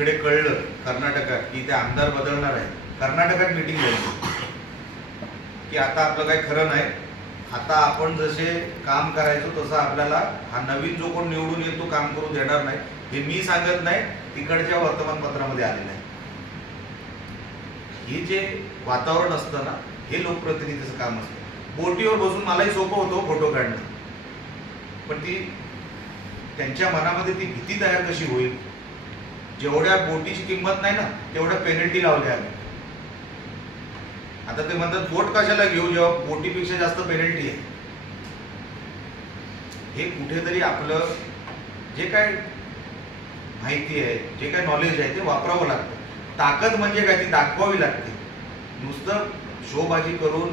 इकडे कळलं कर्नाटकात की ते आमदार बदलणार आहे कर्नाटकात मिटिंग झाली. की आता आपलं काही खरं नाही. आता आपण जसे काम करायचो तसं आपल्याला हा नवीन जो कोण निवडून येईल तो काम करू देणार नाही. हे मी सांगत नाही तिकडच्या वर्तमानपत्रामध्ये आलेलं आहे. हे जे वातावरण असतं ना हे लोकप्रतिनिधीचं काम असतं. बोटीवर बसून मलाही सोपं होतं हो फोटो काढणं. पण ती त्यांच्या मनामध्ये ती भीती तयार कशी होईल? जेवढ्या बोटीची किंमत नाही ना तेवढ्या पेनल्टी लावल्या आम्ही. आता ते म्हणतात बोट कशाला घेऊ जेव्हा बोटीपेक्षा जास्त पेनल्टी आहे? हे कुठेतरी आपलं जे काय माहिती आहे जे काय नॉलेज आहे ते वापरावं लागतं. ताकद म्हणजे काय? ती दाखवावी लागते. नुसतं शोबाजी करून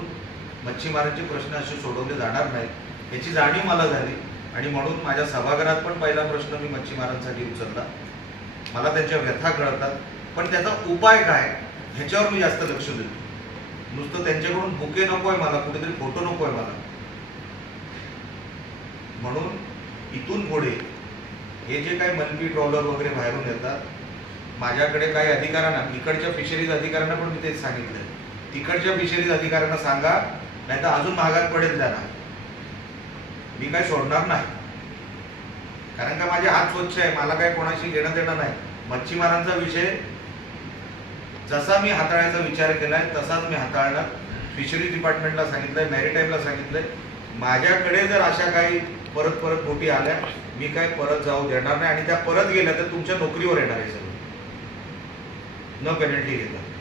मच्छीमारांचे प्रश्न असे सोडवले जाणार नाहीत. याची जाणीव मला झाली आणि म्हणून माझ्या सभागृहात पण पहिला प्रश्न मी मच्छीमारांसाठी उचलला. मला त्यांच्या व्यथा कळतात पण त्याचा उपाय काय? ह्याच्यावर मी जास्त लक्ष देतो. नुसतं त्यांच्याकडून बुके नको आहे मला कुठेतरी फोटो नको आहे मला. म्हणून इथून पुढे हे जे काही मनपी ट्रॉलर वगैरे बाहेरून येतात माझ्याकडे काही अधिकाऱ्यांना इकडच्या फिशरीज अधिकाऱ्यांना पण मी तेच सांगितलं तिकडच्या फिशरीज अधिकाऱ्यांना सांगा नाही तर अजून महागात पडेल त्यांना. मी काय सोडणार नाही. कारण का माझे हात स्वच्छ आहे मला काय कोणाशी घेणं देणं नाही. मच्छीमारांचा विषय जसा मी हाताळायचा विचार केलाय तसाच मी हाताळणार फिशरीज डिपार्टमेंटला सांगितलंय मॅरिटाईमला सांगितलंय. माझ्याकडे जर अशा काही परत परत बोटी आल्या मी काय परत जाऊ देणार नाही. आणि त्या परत गेल्या तर तुमच्या नोकरीवर येणार आहे सगळं. न पेनल्टी घेतात